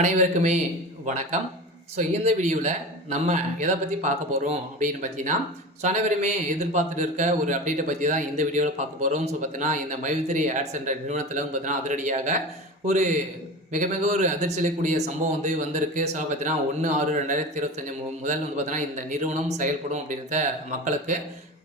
அனைவருக்குமே வணக்கம். ஸோ இந்த வீடியோவில் நம்ம எதை பற்றி பார்க்க போகிறோம் அப்படின்னு பார்த்தீங்கன்னா, அனைவருமே எதிர்பார்த்துட்டு இருக்க ஒரு அப்டேட்டை பற்றி தான் இந்த வீடியோவில் பார்க்க போகிறோம். பார்த்தீங்கன்னா இந்த மைவித்ரி ஆட்ஸ் என்ற நிறுவனத்தில் பார்த்தீங்கன்னா அதிரடியாக ஒரு மிக மிக ஒரு அதிர்ச்சியளிக்கக்கூடிய சம்பவம் வந்திருக்கு. பார்த்தீங்கன்னா 1/6/2025 முதல் பார்த்தீங்கன்னா இந்த நிறுவனம் செயல்படும் அப்படின்றத மக்களுக்கு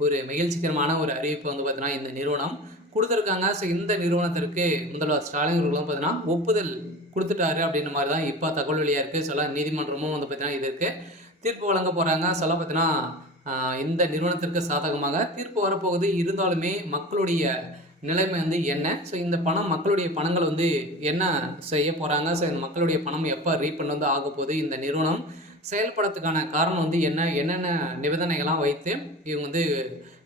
ஒரு மகிழ்ச்சிகரமான ஒரு அறிவிப்பு பார்த்தீங்கன்னா இந்த நிறுவனம் கொடுத்துருக்காங்க. இந்த நிறுவனத்திற்கு முதல்வர் ஸ்டாலின் அவர்களும் பார்த்தீங்கன்னா ஒப்புதல் கொடுத்துட்டாரு அப்படின்ற மாதிரி தான் இப்போ தகவல் வெளியாக இருக்குது. நீதிமன்றமும் பார்த்தீங்கன்னா இதற்கு தீர்ப்பு வழங்க போகிறாங்க. பார்த்தீங்கன்னா இந்த நிறுவனத்திற்கு சாதகமாக தீர்ப்பு வரப்போகுது. இருந்தாலுமே மக்களுடைய நிலைமை என்ன? இந்த பணம் மக்களுடைய பணங்கள் என்ன செய்ய போகிறாங்க? இந்த மக்களுடைய பணம் எப்போ ரீஃபண்ட் ஆக போகுது? இந்த நிறுவனம் செயல்படுறதுக்கான காரணம் என்னென்ன நிபந்தனைகள்லாம் வைத்து இவங்க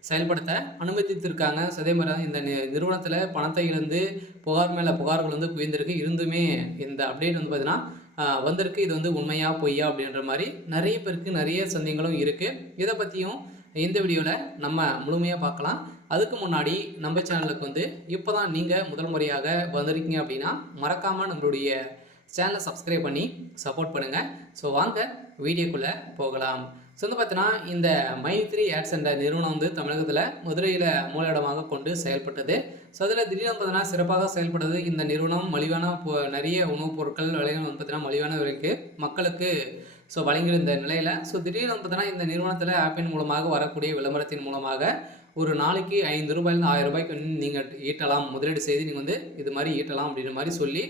செயல்படுத்த அனுமதித்திருக்காங்க. அதே மாதிரி தான் இந்த நிறுவனத்தில் பணத்தை இழந்து புகார் மேலே புகார்கள் குவிந்திருக்கு. இருந்துமே இந்த அப்டேட் பார்த்தீங்கன்னா வந்திருக்கு. இது உண்மையா பொய்யா அப்படின்ற மாதிரி நிறைய பேருக்கு நிறைய சந்தேகங்களும் இருக்குது. இதை பற்றியும் இந்த வீடியோவில் நம்ம முழுமையாக பார்க்கலாம். அதுக்கு முன்னாடி நம்ம சேனலுக்கு இப்போ தான் நீங்கள் முதல் முறையாக வந்திருக்கீங்க அப்படின்னா மறக்காமல் நம்மளுடைய சேனலை சப்ஸ்கிரைப் பண்ணி சப்போர்ட் பண்ணுங்கள். வாங்க வீடியோக்குள்ளே போகலாம். பார்த்தீங்கன்னா இந்த மைவித்ரி ஆட்ஸ் என்ற நிறுவனம் தமிழகத்தில் மதுரையில் மூலஇடமாக கொண்டு செயல்பட்டது. அதில் திடீர்னு பார்த்தீங்கன்னா சிறப்பாக செயல்பட்டது. இந்த நிறுவனம் மலிவான நிறைய உணவுப் பொருட்கள் விலைகள் பார்த்தீங்கன்னா மலிவான விலைக்கு மக்களுக்கு வழங்கியிருந்த நிலையில் திடீர்னு பார்த்தீங்கன்னா இந்த நிறுவனத்தில் ஆப்பின் மூலமாக வரக்கூடிய விளம்பரத்தின் மூலமாக ஒரு நாளைக்கு 5 ரூபாயிலிருந்து 1000 ரூபாய்க்கு நீங்கள் ஈட்டலாம், முதலீடு செய்து நீங்கள் இது மாதிரி ஈட்டலாம் அப்படின்ற மாதிரி சொல்லி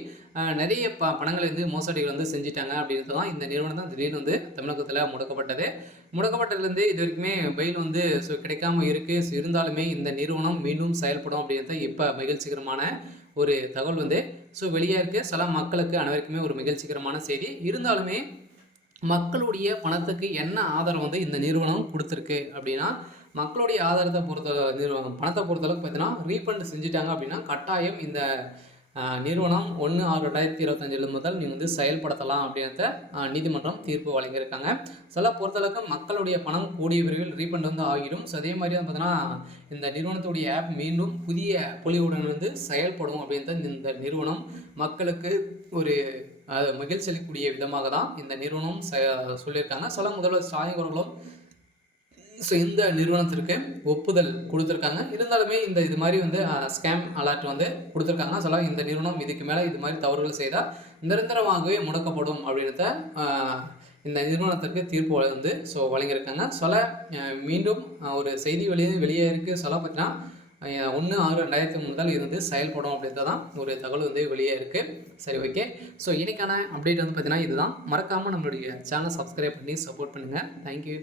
நிறைய பணங்களை மோசடிகள் செஞ்சுட்டாங்க. அப்படின்றது தான் இந்த நிறுவனம் தான் திடீர்னு தமிழகத்தில் முடக்கப்பட்டது. முடக்கப்பட்டதுலேருந்து இது வரைக்குமே பெயில் கிடைக்காம இருக்குது. இருந்தாலுமே இந்த நிறுவனம் மீண்டும் செயல்படும் அப்படின்றது இப்போ மகிழ்ச்சிகரமான ஒரு தகவல் வெளியாக இருக்குது. சில மக்களுக்கு அனைவருக்குமே ஒரு மகிழ்ச்சிகரமான செய்தி. இருந்தாலுமே மக்களுடைய பணத்துக்கு என்ன ஆதரவு இந்த நிறுவனம் கொடுத்துருக்கு அப்படின்னா, மக்களுடைய ஆதாரத்தை பணத்தை பொறுத்தளவுக்கு பார்த்தீங்கன்னா ரீஃபண்ட் செஞ்சுட்டாங்க அப்படின்னா கட்டாயம் இந்த நிறுவனம் 1/6/2025 முதல் நீங்கள் செயல்படுத்தலாம் அப்படின்றத நீதிமன்றம் தீர்ப்பு வழங்கியிருக்காங்க. பொறுத்தளவுக்கு மக்களுடைய பணம் கூடிய விரைவில் ரீஃபண்ட் ஆகிடும். அதே மாதிரி பார்த்தீங்கன்னா இந்த நிறுவனத்துடைய ஆப் மீண்டும் புதிய பொலிவுடன் செயல்படும் அப்படின்றது இந்த நிறுவனம் மக்களுக்கு ஒரு மகிழ்ச்சி அளிக்கக்கூடிய விதமாக தான் இந்த நிறுவனம் சொல்லியிருக்காங்க. முதல்வர் ஸ்டாலின் அவர்களும் இந்த நிறுவனத்திற்கு ஒப்புதல் கொடுத்துருக்காங்க. இருந்தாலுமே இது மாதிரி ஸ்கேம் அலர்ட் கொடுத்துருக்காங்க. இந்த நிறுவனம் இதுக்கு மேலே இது மாதிரி தவறுகள் செய்தால் நிரந்தரமாகவே முடக்கப்படும் அப்படின்றத இந்த நிறுவனத்திற்கு தீர்ப்பு வழங்கியிருக்காங்க. மீண்டும் ஒரு செய்தி வெளியே இருக்குது. பார்த்தீங்கன்னா 1/6/2025 முதல் செயல்படும் அப்படின்றது தான் ஒரு தகவல் வெளியே இருக்குது. சரி, ஓகே. இன்றைக்கான அப்டேட் பார்த்தீங்கன்னா இதுதான். மறக்காமல் நம்மளுடைய சேனலை சப்ஸ்கிரைப் பண்ணி சப்போர்ட் பண்ணுங்கள். தேங்க்யூ.